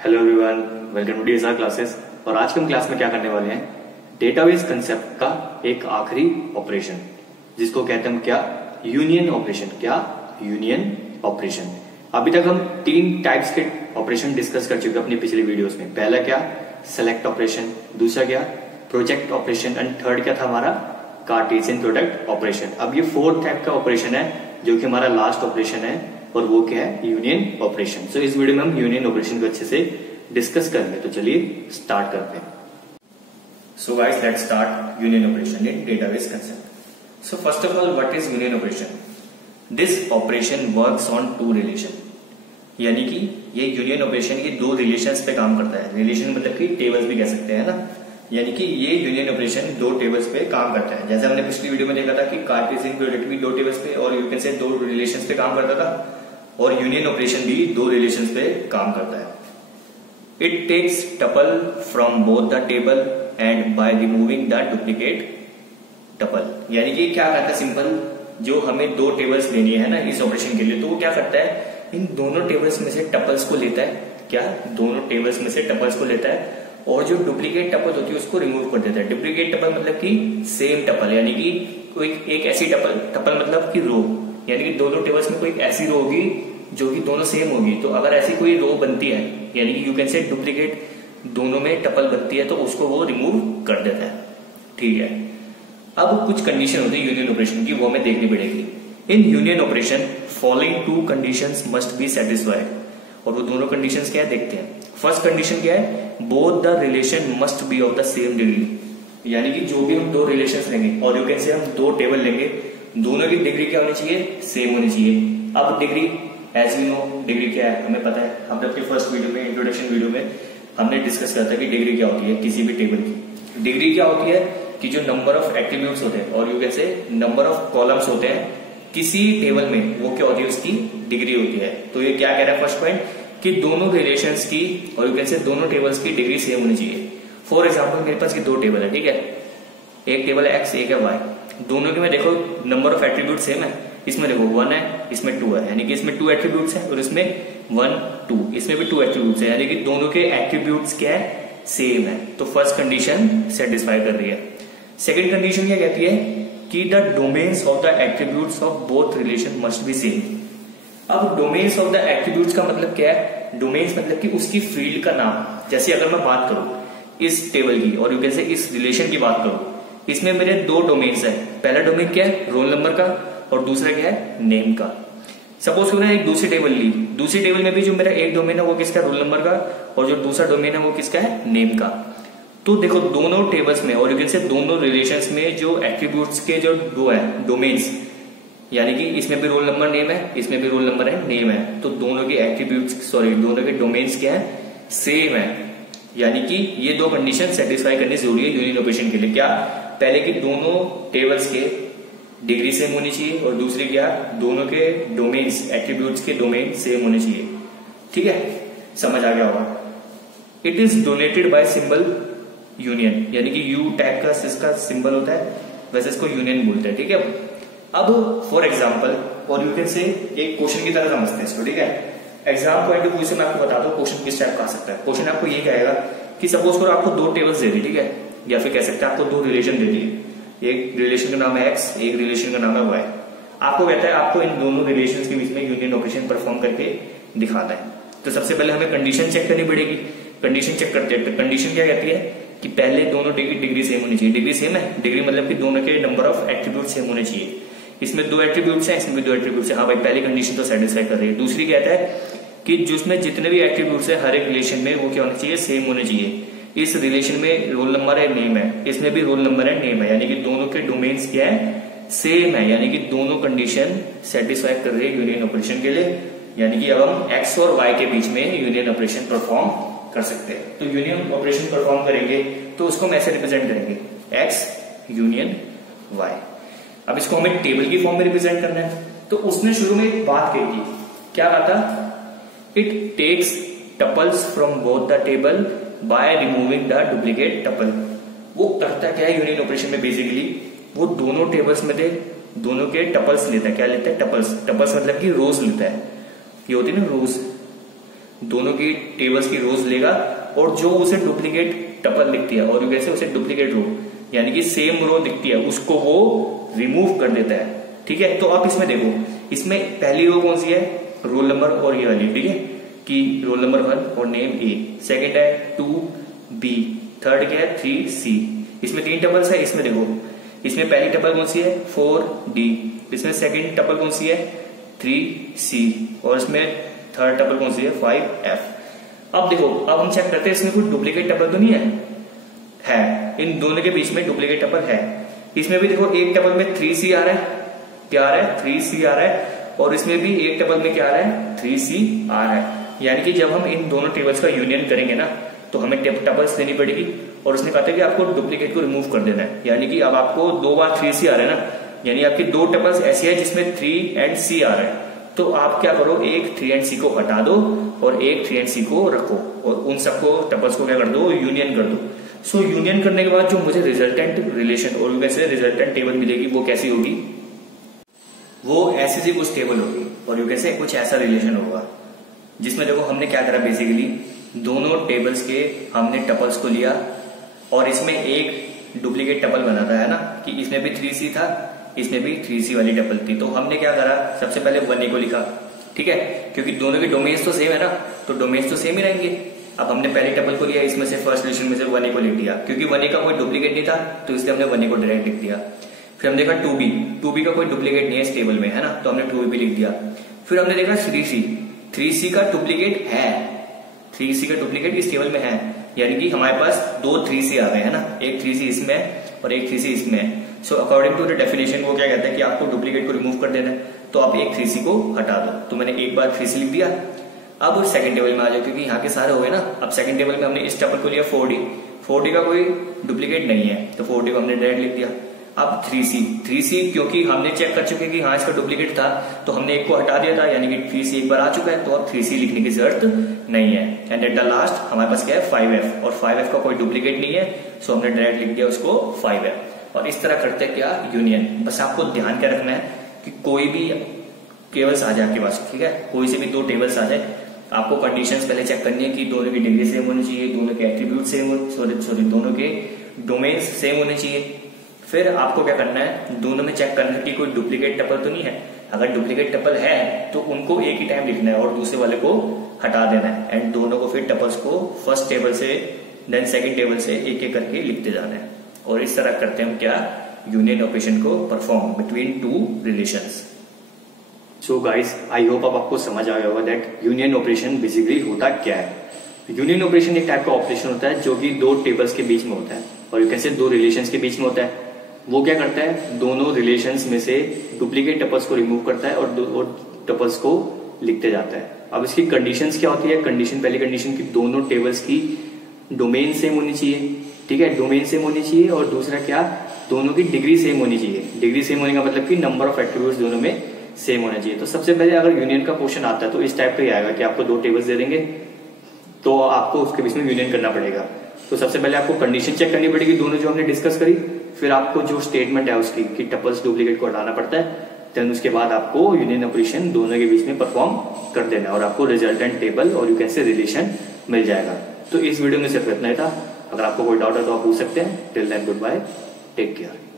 Hello everyone, welcome to DSR classes. और आज के हम क्लास में क्या करने वाले हैं, डेटाबेस कंसेप्ट का एक आखिरी ऑपरेशन जिसको कहते हैं हम क्या, यूनियन ऑपरेशन। क्या, यूनियन ऑपरेशन। अभी तक हम 3 टाइप्स के ऑपरेशन डिस्कस कर चुके हैं अपनी पिछली वीडियोस में। पहला क्या, सेलेक्ट ऑपरेशन, दूसरा क्या, प्रोजेक्ट ऑपरेशन, एंड थर्ड क्या था हमारा, कार्टेशियन प्रोडक्ट ऑपरेशन। अब ये 4th टाइप का ऑपरेशन है जो कि हमारा लास्ट ऑपरेशन है, और वो क्या है, यूनियन ऑपरेशन। सो इस वीडियो में हम यूनियन ऑपरेशन को अच्छे से डिस्कस करेंगे। तो चलिए स्टार्ट करते हैं। So guys, let's start union operation in database concept. So first of all, what is union operation? This operation works on 2 relation, यानी कि ये यूनियन ऑपरेशन ये 2 रिलेशंस पे काम करता है। रिलेशन मतलब कि टेबल्स भी कह सकते हैं ना, यानी कि ये यूनियन ऑपरेशन 2 टेबल्स पे काम करता है। जैसे हमने पिछली वीडियो में देखा था कि कार्टेशियन प्रोडक्ट भी 2 टेबल्स पे और यू कैन से 2 रिलेशंस पे काम करता था, और यूनियन ऑपरेशन भी 2 रिलेशंस पे काम करता है। It takes tuple from both the table and by removing the duplicate tuple. यानी कि क्या करता है, सिंपल, जो हमें 2 टेबल्स लेनी है ना इस ऑपरेशन के लिए, तो वो क्या करता है, इन दोनों टेबल्स में से टपल्स को लेता है। क्या, दोनों टेबल्स में से टपल्स को लेता है, और जो डुप्लीकेट टपल होती है उसको रिमूव कर देता है। डुप्लीकेट टपल मतलब कि सेम टपल, यानी कि कोई एक ऐसी टपल मतलब कि रो, यानी कि दोनों टेबल्स में कोई ऐसी रो होगी जो कि दोनों सेम होगी। तो अगर ऐसी कोई रो बनती है, यानी कि यू कैन से डुप्लीकेट दोनों में टपल बनती है, तो उसको वो रिमूव कर देता है। ठीक है, अब कुछ कंडीशन होती है यूनियन ऑपरेशन की, वो हमें देखनी पड़ेगी। In union operation following 2 conditions must be satisfied, और वो दोनों कंडीशंस क्या है देखते हैं। फर्स्ट कंडीशन क्या है, both the relation must be of the same degree, यानी कि जो भी हम 2 रिलेशंस लेंगे और यू कैन से हम 2 टेबल लेंगे, दोनों की डिग्री क्या होनी चाहिए, सेम होनी चाहिए। अब degree, as you know, degree क्या है हमें पता है, हमने अपनी फर्स्ट वीडियो में, इंट्रोडक्शन वीडियो में हमने डिस्कस किया था कि डिग्री क्या होती है किसी भी टेबल की। डिग्री क्या होती है कि जो नंबर ऑफ एट्रीब्यूट्स होते हैं और you can say number of columns होते हैं किसी टेबल में, वो क्या होती है, उसकी डिग्री होती है। तो ये क्या कह रहा है फर्स्ट पॉइंट, कि दोनों रिलेशंस की और यू कैन से दोनों टेबल्स की डिग्री सेम होनी चाहिए। फॉर एग्जांपल, मेरे पास ये 2 टेबल है, ठीक है, एक टेबल है एक्स, एक है वाई, दोनों के में देखो नंबर ऑफ एट्रीब्यूट सेम है। इसमें देखो 1 है, इसमें 2 है, यानी कि इसमें 2 एट्रीब्यूट्स हैं, और इसमें 1 2, इसमें भी 2 एट्रीब्यूट्स है, यानी कि दोनों के एट्रीब्यूट्स क्या है, सेम है। तो फर्स्ट कंडीशन सेटिस्फाई कर रही है। सेकेंड कंडीशन क्या कहती है कि the domains of the attributes of both relation must be same. अब डोमेन्स ऑफ द एट्रीब्यूट्स का मतलब क्या है, डोमेन्स मतलब कि उसकी फील्ड का नाम। जैसे अगर मैं बात करूं इस टेबल की और यू कैन से इस रिलेशन की बात करूं, इसमें मेरे 2 डोमेन्स है। पहला डोमेन क्या है, रोल नंबर का, और दूसरा क्या है, नेम का। सपोज मैंने एक दूसरी टेबल ली, दूसरी टेबल में भी जो मेरा एक डोमेन है वो किसका, रोल नंबर का, और जो दूसरा डोमेन है वो किसका है, नेम का। तो देखो दोनों टेबल्स में और यू कैन से दोनों रिलेशंस में जो एट्रीब्यूट्स के जो 2 है डोमेन्स, यानी कि इसमें भी रोल नंबर नेम है, इसमें भी रोल नंबर है नेम है, तो दोनों के एट्रीब्यूट्स दोनों के डोमेन्स क्या है, सेम है। यानी कि ये 2 कंडीशन सेटिस्फाई करनी जरूरी है यूनियन ऑपरेशन के लिए। क्या, पहले कि दोनों टेबल्स के डिग्री सेम होनी चाहिए, और दूसरी क्या, दोनों के डोमेन्स एट्रीब्यूट्स के डोमेन सेम होने चाहिए। ठीक है, समझ आ गया होगा। It is donated bye symbol union, यानी कि यू टैग का इसका सिंबल होता है, वैसे इसको यूनियन बोलते हैं। ठीक है, अब फॉर एग्जाम्पल, और यू कैन से एक क्वेश्चन की तरह समझते हैं इसको। ठीक है, एग्जाम पॉइंट ऑफ व्यू से मैं आपको बताता हूँ क्वेश्चन किस टाइप का आ सकता है। क्वेश्चन आपको ये कहेगा कि सपोज करो आपको 2 टेबल्स दे दी, ठीक है, या फिर कह सकते हैं आपको 2 रिलेशन दे दिए, एक रिलेशन का नाम है एक्स, एक रिलेशन का नाम है वाई। आपको कहता है आपको इन दोनों रिलेशंस के बीच में यूनियन ऑपरेशन परफॉर्म करके दिखाना है। तो सबसे पहले हमें कंडीशन चेक करनी पड़ेगी। कंडीशन चेक करते हैं, तो कंडीशन क्या कहती है कि पहले दोनों डिग्री सेम होनी चाहिए। डिग्री सेम है, डिग्री मतलब कि दोनों के नंबर ऑफ एट्रीब्यूट सेम होने चाहिए। इसमें 2 एट्रीब्यूट्स हैं, इसमें भी 2 एट्रीब्यूट्स है। हाँ भाई, पहली कंडीशन तो सेटिस्फाई कर रही है। दूसरी कहता है कि जिसमें जितने भी एट्रीब्यूट्स है हर एक रिलेशन में वो क्या होने चाहिए, सेम होने चाहिए। इस रिलेशन में रोल नंबर है, नेम है, इसमें भी रोल नंबर है, नेम है, यानी कि दोनों के डोमेन्स क्या है, सेम है। यानी कि दोनों कंडीशन सेटिस्फाई कर रही है यूनियन ऑपरेशन के लिए। यानी कि अब हम एक्स और वाई के बीच में यूनियन ऑपरेशन परफॉर्म कर सकते हैं। तो यूनियन ऑपरेशन परफॉर्म करेंगे तो उसको हम ऐसे रिप्रेजेंट करेंगे, एक्स यूनियन वाई। अब इसको हमें टेबल की फॉर्म में रिप्रेजेंट करना है। तो उसने शुरू में एक बात कही थी, क्या बात था, it takes tuples from both the table by removing the duplicate tuple. वो करता क्या है यूनियन ऑपरेशन में, बेसिकली वो दोनों टेबल्स में थे, दोनों के टपल्स लेता है। क्या लेता है, टपल्स। टपल्स मतलब कि रोज लेता है, ये होती है ना रोज, दोनों की टेबल्स की रोज लेगा और जो उसे डुप्लीकेट टपल दिखती है और कैसे उसे डुप्लीकेट रो यानी कि सेम रो दिखती है उसको वो रिमूव कर देता है। ठीक है, तो आप इसमें देखो, इसमें पहली रो कौन सी है, रोल नंबर और ये वाली, ठीक है, कि रोल नंबर 1 और नेम ए, सेकंड है 2B, थर्ड क्या है 3C। इसमें 3 टपल्स है। इसमें देखो, इसमें पहली टपल कौन सी है 4D, इसमें सेकंड टपल कौन सी है 3C और इसमें थर्ड टपल कौन सी है 5F। अब देखो, अब हम चेक करते हैं इसमें कोई डुप्लीकेट टपल तो नहीं है, इन दोनों के बीच में डुप्लीकेट टपल है। इसमें भी देखो एक टपल में 3C आ रहा है, क्या आ रहा है 3C आ रहा है, और इसमें भी एक टेबल में क्या आ रहा है 3C आ रहा है। यानी कि जब हम इन दोनों टेबल्स का यूनियन करेंगे ना तो हमें टपल्स देनी पड़ेगी, और उसने कहा था कि आपको डुप्लीकेट को रिमूव कर देना है। यानी कि अब आपको 2 बार 3C आ रहा है ना, यानी आपकी 2 टपल्स ऐसी है जिसमें 3 and C आ रहा है, तो आप क्या करो, एक 3 and C को हटा दो और एक 3 and C को रखो और उन सबको टपल्स को क्या कर दो, यूनियन कर दो। सो यूनियन करने के बाद जो मुझे रिजल्टेंट रिलेशन और वैसे रिजल्टेंट टेबल मिलेगी वो कैसी होगी, वो ऐसी सी कुछ टेबल होगी और यू कैसे कुछ ऐसा रिलेशन होगा जिसमें देखो हमने क्या करा, बेसिकली दोनों टेबल्स के हमने टपल्स को लिया और इसमें एक डुप्लीकेट टपल बना था, है ना, कि इसमें भी 3C था, इसमें भी 3C वाली टपल थी। तो हमने क्या करा, सबसे पहले 1A को लिखा, ठीक है, क्योंकि दोनों के डोमेन्स तो सेम है ना, तो डोमेन्स तो सेम ही रहेंगे। अब हमने पहली टपल को लिया, इसमें से फर्स्ट रिलेशन में से 1A को लिख दिया, क्योंकि 1A का कोई डुप्लीकेट नहीं था तो इसलिए हमने 1A को डायरेक्ट लिख दिया। फिर हमने देखा 2B का कोई डुप्लीकेट नहीं है इस टेबल में, है ना, तो हमने 2B लिख दिया। फिर हमने देखा 3C का डुप्लीकेट है, 3C का डुप्लीकेट इस टेबल में है, यानी कि हमारे पास 2 3C आ गए, है ना, एक 3C इसमें और एक 3C इसमें। So according to the definition वो क्या कहता है कि आपको डुप्लीकेट को रिमूव कर देना है, तो आप एक 3C को हटा दो। तो मैंने एक बार 3C लिख दिया। अब सेकंड टेबल में आ जाओ, क्योंकि यहाँ के सारे हो गए ना। अब सेकंड टेबल में हमने इस टपल को लिया 4D का कोई डुप्लीकेट नहीं है, तो 4D को हमने डायरेक्ट लिख दिया। अब 3C क्योंकि हमने चेक कर चुके कि हाँ इसका डुप्लीकेट था, तो हमने एक को हटा दिया था, यानी कि 3C एक बार आ चुका है, तो अब 3C लिखने की जरूरत नहीं है। एंड एट द लास्ट हमारे पास क्या है 5F, और 5F का कोई डुप्लीकेट नहीं है, सो हमने डायरेक्ट लिख दिया उसको 5F। और इस तरह करते हैं क्या, यूनियन। बस आपको ध्यान क्या रखना है कि कोई भी टेबल्स आ जाए आपके पास, ठीक है, कोई से भी 2 टेबल्स आ जाए, आपको कंडीशंस पहले चेक करनी है कि दोनों की डिग्री सेम होनी चाहिए, दोनों के एट्रीब्यूट सेम दोनों के डोमेन्स सेम होने चाहिए। फिर आपको क्या करना है, दोनों में चेक करना है कि कोई डुप्लीकेट टपल तो नहीं है। अगर डुप्लीकेट टपल है तो उनको एक ही टाइम लिखना है और दूसरे वाले को हटा देना है। एंड दोनों को फिर टपल्स को फर्स्ट टेबल से देन सेकंड टेबल से एक एक करके लिखते जाना है। और इस तरह करते हैं हम क्या, यूनियन ऑपरेशन को perform between 2 relations. So guys, I hope अब आपको समझ आ गया होगा दैट यूनियन ऑपरेशन बेसिकली होता क्या है। यूनियन ऑपरेशन एक टाइप का ऑपरेशन होता है जो कि 2 टेबल्स के बीच में होता है, और कैसे 2 रिलेशंस के बीच में होता है। वो क्या करता है, दोनों रिलेशंस में से डुप्लीकेट टपल्स को रिमूव करता है और टपल्स को लिखते जाता है। अब इसकी कंडीशंस क्या होती है, पहली कंडीशन की दोनों टेबल्स की डोमेन सेम होनी चाहिए, ठीक है, डोमेन सेम होनी चाहिए। और दूसरा क्या, दोनों की डिग्री सेम होनी चाहिए। डिग्री सेम होने का मतलब कि नंबर ऑफ एट्रीब्यूट्स दोनों में सेम होना चाहिए। तो सबसे पहले अगर यूनियन का क्वेश्चन आता है तो इस टाइप का ही आएगा कि आपको 2 टेबल्स दे देंगे, तो आपको उसके बीच में यूनियन करना पड़ेगा। तो सबसे पहले आपको कंडीशन चेक करनी पड़ेगी, दोनों जो हमने डिस्कस करी। फिर आपको जो स्टेटमेंट है उसकी कि टपल्स डुप्लीकेट को हटाना पड़ता है। देन उसके बाद आपको यूनियन ऑपरेशन दोनों के बीच में परफॉर्म कर देना है और आपको रिजल्टेंट टेबल और यू कैन से रिलेशन मिल जाएगा। तो इस वीडियो में सिर्फ इतना ही था। अगर आपको कोई डाउट है तो आप पूछ सकते हैं। Till then good bye, take care.